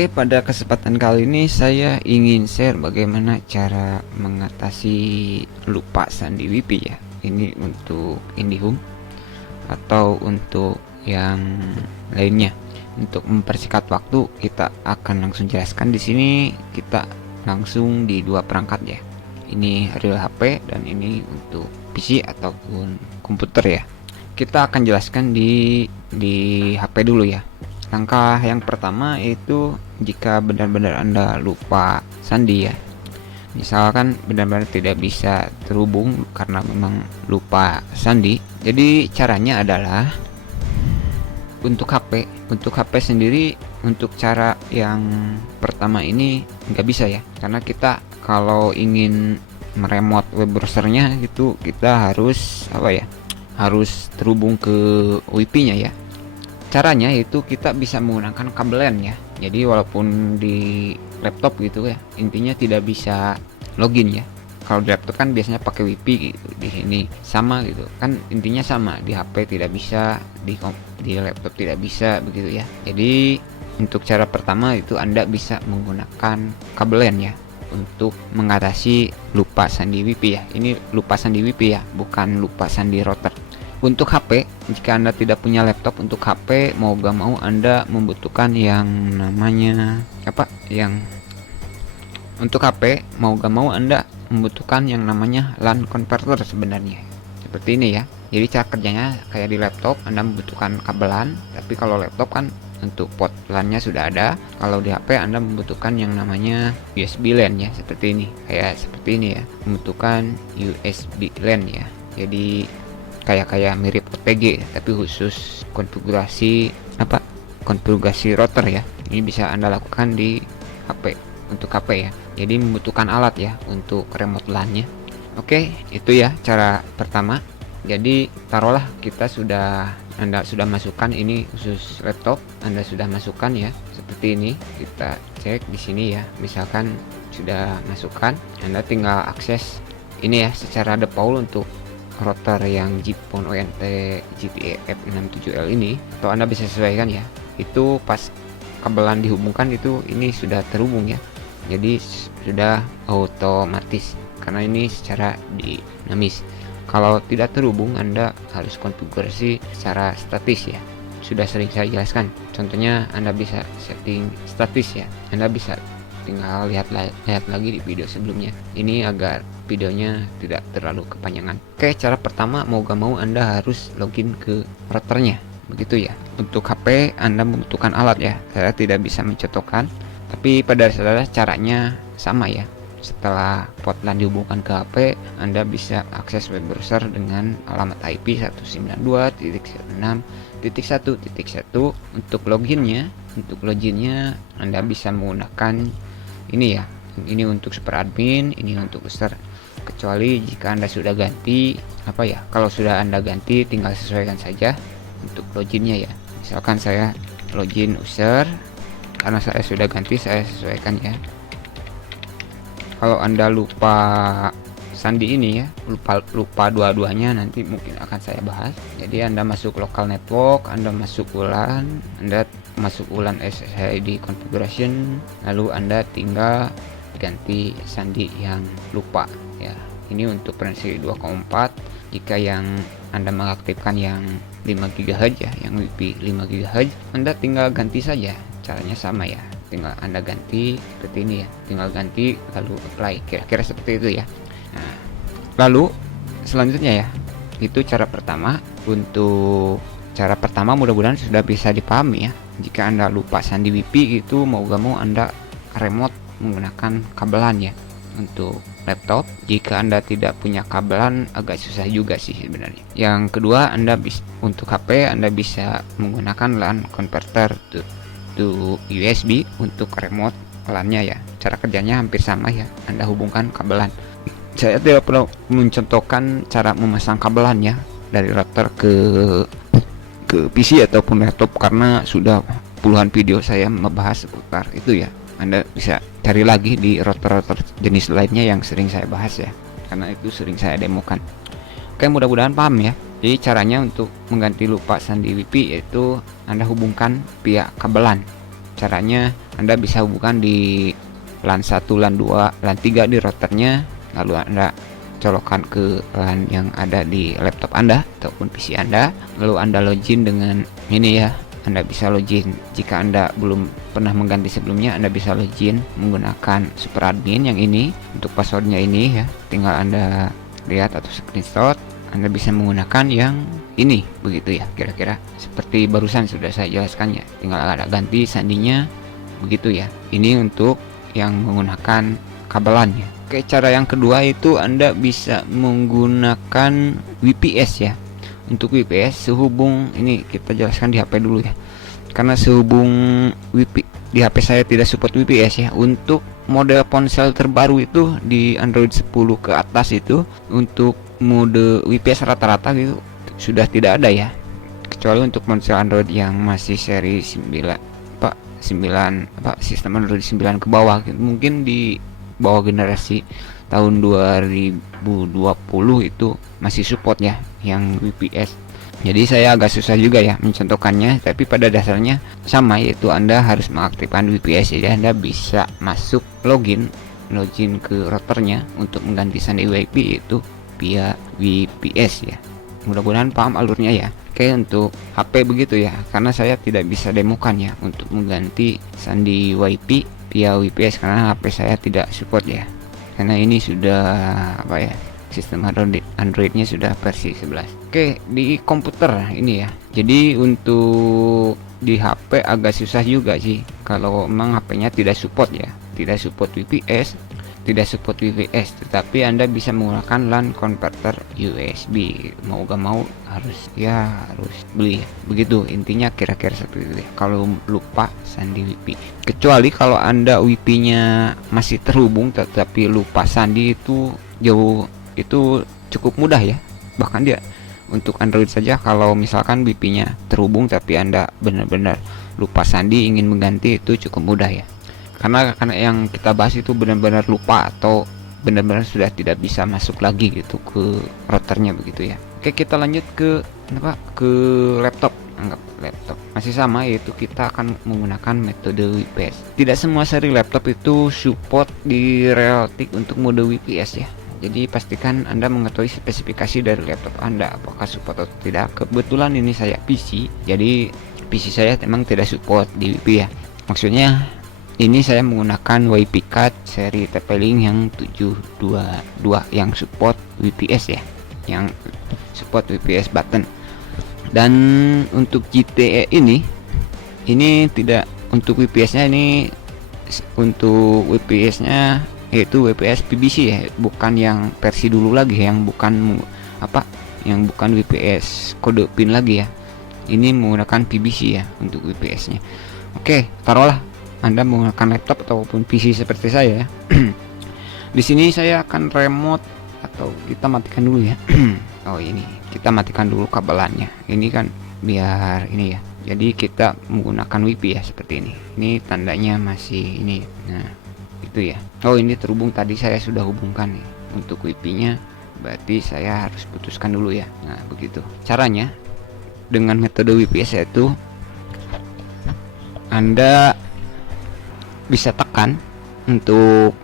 Oke, pada kesempatan kali ini saya ingin share bagaimana cara mengatasi lupa sandi WiFi ya. Ini untuk IndiHome atau untuk yang lainnya. Untuk mempersingkat waktu, kita akan langsung jelaskan di sini. Kita langsung di dua perangkat ya. Ini real HP dan ini untuk PC ataupun komputer ya. Kita akan jelaskan di HP dulu ya. Langkah yang pertama itu jika benar-benar Anda lupa sandi ya. Misalkan benar-benar tidak bisa terhubung karena memang lupa sandi. Jadi caranya adalah untuk HP sendiri, untuk cara yang pertama ini nggak bisa ya. Karena kita kalau ingin meremote web browsernya gitu, kita harus harus terhubung ke WiFi-nya ya. Caranya itu kita bisa menggunakan kabel LAN ya. Jadi walaupun di laptop gitu ya, intinya tidak bisa login ya. Kalau di laptop kan biasanya pakai WiFi gitu. Di sini sama gitu. Kan intinya sama, di HP tidak bisa, di laptop tidak bisa begitu ya. Jadi untuk cara pertama itu Anda bisa menggunakan kabel LAN ya untuk mengatasi lupa sandi WiFi ya. Ini lupa sandi WiFi ya, bukan lupa sandi router. Untuk HP, jika Anda tidak punya laptop, untuk HP mau gak mau Anda membutuhkan yang namanya untuk HP mau gak mau Anda membutuhkan yang namanya LAN converter sebenarnya. Seperti ini ya. Jadi cara kerjanya kayak di laptop, Anda membutuhkan kabel LAN, tapi kalau laptop kan untuk port LAN-nya sudah ada. Kalau di HP Anda membutuhkan yang namanya USB LAN ya, seperti ini. Kayak seperti ini ya, membutuhkan USB LAN ya. Jadi kayak mirip OTG tapi khusus konfigurasi router ya. Ini bisa Anda lakukan di HP, untuk HP ya. Jadi membutuhkan alat ya untuk remote LAN-nya. Oke, itu ya cara pertama. Jadi taruhlah Anda sudah masukkan, ini khusus laptop, Anda sudah masukkan ya. Seperti ini, kita cek di sini ya. Misalkan sudah masukkan, Anda tinggal akses ini ya secara default untuk router yang JPON ONT GTA F67L ini, atau Anda bisa sesuaikan ya. Itu pas kabelan dihubungkan itu ini sudah terhubung ya. Jadi sudah otomatis karena ini secara dinamis. Kalau tidak terhubung, Anda harus konfigurasi secara statis ya. Sudah sering saya jelaskan. Contohnya Anda bisa setting statis ya. Anda bisa tinggal lihat lagi di video sebelumnya ini agar videonya tidak terlalu kepanjangan. Oke, cara pertama mau gak mau Anda harus login ke routernya, begitu ya. Untuk HP Anda membutuhkan alat ya, saya tidak bisa mencontohkan, tapi pada saudara caranya sama ya. Setelah port LAN dihubungkan ke HP, Anda bisa akses web browser dengan alamat IP 192.168.1.1. Untuk loginnya Anda bisa menggunakan ini ya. Ini untuk super admin, ini untuk user. Kecuali jika Anda sudah ganti kalau sudah Anda ganti tinggal sesuaikan saja untuk loginnya ya. Misalkan saya login user, karena saya sudah ganti saya sesuaikan ya. Kalau Anda lupa sandi ini ya, lupa dua-duanya, nanti mungkin akan saya bahas. Jadi Anda masuk local network, Anda masuk WLAN, Anda masuk WLAN SSID configuration, lalu Anda tinggal ganti sandi yang lupa ya. Ini untuk versi 2.4. Jika yang Anda mengaktifkan yang 5 GHz ya, yang WiFi 5 GHz, Anda tinggal ganti saja. Caranya sama ya, tinggal Anda ganti seperti ini ya, tinggal ganti lalu apply, kira-kira seperti itu ya. Nah, lalu selanjutnya ya, itu cara pertama. Untuk cara pertama mudah-mudahan sudah bisa dipahami ya. Jika Anda lupa sandi WiFi itu mau gak mau Anda remote menggunakan kabelan ya. Untuk laptop, jika Anda tidak punya kabelan agak susah juga sih sebenarnya. Yang kedua, untuk HP Anda bisa menggunakan LAN converter to USB untuk remote LAN-nya ya. Cara kerjanya hampir sama ya. Anda hubungkan kabelan. Saya tidak perlu mencontohkan cara memasang kabelan ya dari router ke PC ataupun laptop, karena sudah puluhan video saya membahas seputar itu ya. Anda bisa cari lagi di router-router jenis lainnya yang sering saya bahas ya, karena itu sering saya demokan. Oke, mudah-mudahan paham ya. Jadi caranya untuk mengganti lupa sandi WiFi yaitu Anda hubungkan via kabelan. Caranya Anda bisa hubungkan di LAN 1, LAN 2, LAN 3 di routernya, lalu Anda colokkan ke LAN yang ada di laptop Anda ataupun PC Anda, lalu Anda login dengan ini ya. Anda bisa login jika Anda belum pernah mengganti sebelumnya. Anda bisa login menggunakan super admin yang ini. Untuk passwordnya ini ya, tinggal Anda lihat atau screenshot. Anda bisa menggunakan yang ini, begitu ya, kira-kira seperti barusan sudah saya jelaskan ya. Tinggal Anda ganti sandinya, begitu ya. Ini untuk yang menggunakan kabelannya. Oke, cara yang kedua itu Anda bisa menggunakan VPS ya. Untuk VPS sehubung, ini kita jelaskan di HP dulu ya, karena sehubung di HP saya tidak support VPS ya. Untuk model ponsel terbaru itu di Android 10 ke atas itu, untuk mode VPS rata-rata gitu sudah tidak ada ya, kecuali untuk ponsel Android yang masih seri 9 sistem Android 9 ke bawah gitu. Mungkin di bawah generasi tahun 2020 itu masih support ya yang VPS. Jadi saya agak susah juga ya mencontohkannya, tapi pada dasarnya sama, yaitu Anda harus mengaktifkan VPS. Jadi Anda bisa masuk login ke routernya untuk mengganti sandi WiFi itu via VPS ya. Mudah-mudahan paham alurnya ya. Oke, untuk HP begitu ya, karena saya tidak bisa demokan ya untuk mengganti sandi WiFi via VPS karena HP saya tidak support ya. Karena ini sudah sistem Androidnya sudah versi 11. Oke, di komputer ini ya. Jadi untuk di HP agak susah juga sih kalau memang HP-nya tidak support ya, tidak support VPS, tetapi Anda bisa menggunakan LAN converter USB. Mau gak mau harus beli ya. Begitu intinya, kira-kira seperti itu ya. Kalau lupa sandi WiFi, kecuali kalau Anda WiFi-nya masih terhubung tetapi lupa sandi, itu cukup mudah ya. Bahkan dia untuk Android saja, kalau misalkan WiFi-nya terhubung tapi Anda benar-benar lupa sandi ingin mengganti, itu cukup mudah ya. Karena yang kita bahas itu benar-benar lupa atau benar-benar sudah tidak bisa masuk lagi gitu ke routernya, begitu ya. Oke, kita lanjut ke laptop. Anggap laptop masih sama, yaitu kita akan menggunakan metode VPS. Tidak semua seri laptop itu support di Realtek untuk mode VPS ya. Jadi pastikan Anda mengetahui spesifikasi dari laptop Anda apakah support atau tidak. Kebetulan ini saya PC, jadi PC saya memang tidak support di WiFi ya. Maksudnya ini saya menggunakan WiFi card seri TP-Link yang 722 yang support VPS ya, yang support VPS button. Dan untuk GTE ini tidak untuk VPS-nya, ini untuk VPS-nya yaitu VPS PBC ya, bukan yang versi dulu lagi, yang bukan VPS kode pin lagi ya. Ini menggunakan PBC ya untuk VPS-nya. Oke, taruhlah Anda menggunakan laptop ataupun PC seperti saya ya. Di sini saya akan remote, atau kita matikan dulu ya. Oh, ini kita matikan dulu kabelannya. Ini kan biar ini ya. Jadi kita menggunakan WiFi ya seperti ini. Ini tandanya masih ini. Nah, itu ya. Oh, ini terhubung, tadi saya sudah hubungkan nih. Untuk WiFi-nya berarti saya harus putuskan dulu ya. Nah, begitu. Caranya dengan metode VPS yaitu Anda bisa tekan untuk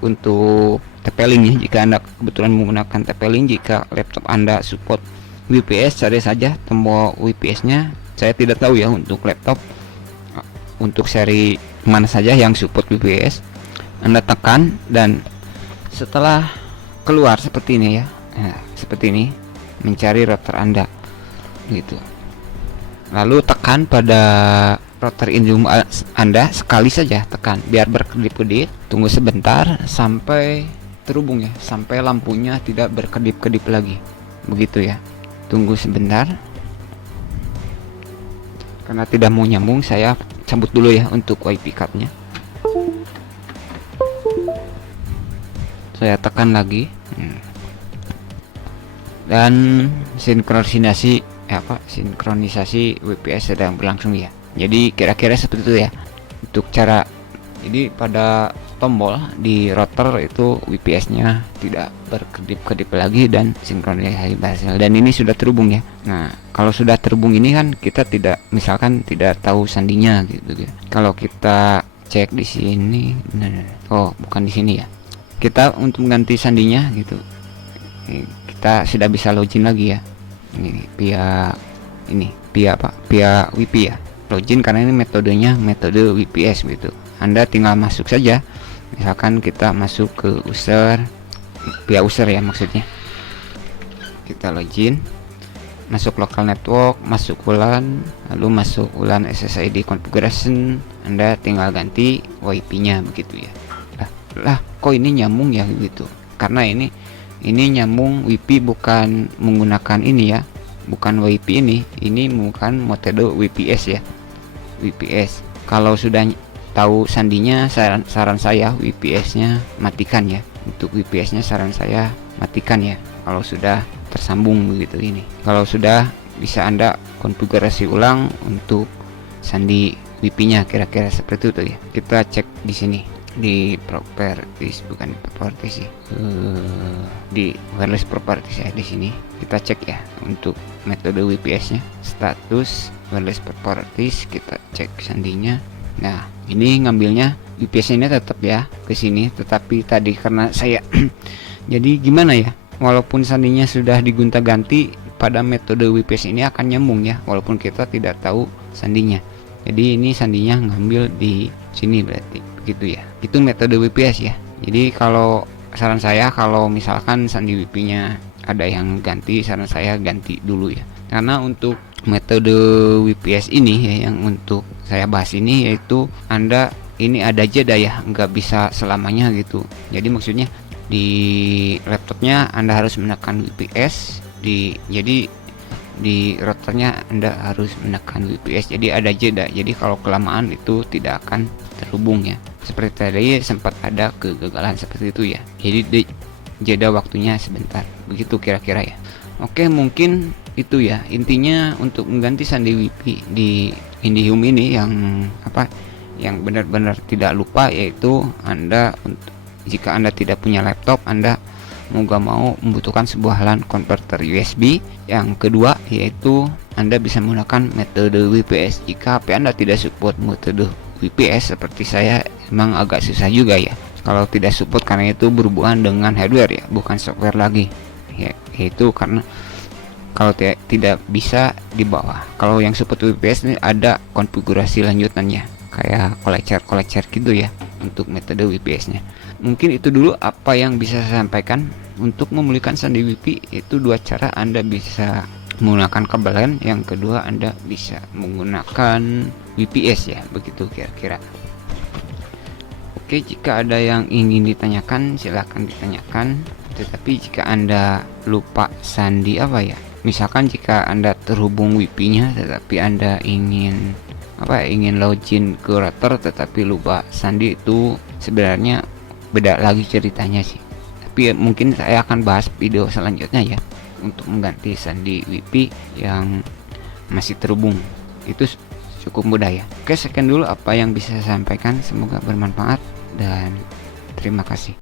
untuk TP-Link ya, jika Anda kebetulan menggunakan TP-Link. Jika laptop Anda support VPS, cari saja tombol VPS-nya. Saya tidak tahu ya untuk laptop untuk seri mana saja yang support VPS. Anda tekan, dan setelah keluar seperti ini ya, seperti ini, mencari router Anda gitu. Lalu tekan pada router in rumah Anda sekali saja, tekan biar berkedip-kedip. Tunggu sebentar sampai terhubung ya, sampai lampunya tidak berkedip-kedip lagi, begitu ya. Tunggu sebentar, karena tidak mau nyambung, saya cabut dulu ya untuk WiFi cardnya. Saya tekan lagi, dan sinkronisasi VPS sedang berlangsung ya. Jadi kira-kira seperti itu ya untuk cara. Jadi pada tombol di router itu VPS-nya tidak berkedip-kedip lagi dan sinkronisasi berhasil, dan ini sudah terhubung ya. Nah, kalau sudah terhubung ini kan kita tidak tahu sandinya gitu ya. Kalau kita cek di sini. Oh, bukan di sini ya. Kita untuk mengganti sandinya gitu, kita sudah bisa login lagi ya. Ini via apa? Via WP ya. Login karena ini metodenya metode WPS gitu. Anda tinggal masuk saja. Misalkan kita masuk ke user, via user ya maksudnya. Kita login, masuk local network, masuk WLAN, lalu masuk WLAN SSID configuration. Anda tinggal ganti WiFi-nya begitu ya. Lah kok ini nyambung ya gitu, karena ini nyambung WiFi, bukan menggunakan ini ya, bukan WiFi ini bukan metode WPS ya. WPS kalau sudah tahu sandinya, saran saya WPS nya matikan ya. Untuk WPS nya saran saya matikan ya kalau sudah tersambung begitu. Ini kalau sudah bisa Anda konfigurasi ulang untuk sandi WiFi nya, kira-kira seperti itu ya. Kita cek di sini di properties, bukan properties sih, di wireless properties ya. Di sini kita cek ya untuk metode WPS nya, status wireless properties, kita cek sandinya. Nah ini ngambilnya WPS ini tetap ya ke sini, tetapi tadi karena saya jadi gimana ya, walaupun sandinya sudah digonta-ganti, pada metode WPS ini akan nyambung ya walaupun kita tidak tahu sandinya. Jadi ini sandinya ngambil di sini berarti begitu ya. Itu metode WPS ya. Jadi kalau saran saya, kalau misalkan sandi WiFi-nya ada yang ganti, saran saya ganti dulu ya. Karena untuk metode WPS ini ya, yang untuk saya bahas ini, yaitu Anda ini ada jeda ya, nggak bisa selamanya gitu. Jadi maksudnya di laptopnya Anda harus menekan WPS, jadi di routernya Anda harus menekan WPS, jadi ada jeda. Jadi kalau kelamaan itu tidak akan terhubung ya. Seperti tadi sempat ada kegagalan seperti itu ya. Jadi di jeda waktunya sebentar. Begitu kira-kira ya. Oke, mungkin itu ya intinya untuk mengganti sandi WiFi di IndiHome ini, yang apa, yang benar-benar tidak lupa, yaitu Anda jika Anda tidak punya laptop, Anda mau gak mau membutuhkan sebuah LAN converter USB. Yang kedua yaitu Anda bisa menggunakan metode WPS. Jika HP Anda tidak support metode WPS seperti saya, emang agak susah juga ya kalau tidak support, karena itu berhubungan dengan hardware ya, bukan software lagi ya, yaitu karena kalau tidak bisa di bawah. Kalau yang support WPS ini ada konfigurasi lanjutannya kayak collector gitu ya untuk metode WPS nya. Mungkin itu dulu apa yang bisa saya sampaikan. Untuk memulihkan sandi WiFi itu dua cara, Anda bisa menggunakan kabel LAN, yang kedua Anda bisa menggunakan WPS ya, begitu kira-kira. Oke, jika ada yang ingin ditanyakan silahkan ditanyakan. Tetapi jika Anda lupa sandi apa ya, misalkan jika Anda terhubung WiFi-nya tetapi Anda ingin login ke router tetapi lupa sandi, itu sebenarnya beda lagi ceritanya sih. Tapi mungkin saya akan bahas video selanjutnya ya untuk mengganti sandi WiFi yang masih terhubung. Itu cukup mudah ya. Oke, sekian dulu apa yang bisa saya sampaikan, semoga bermanfaat dan terima kasih.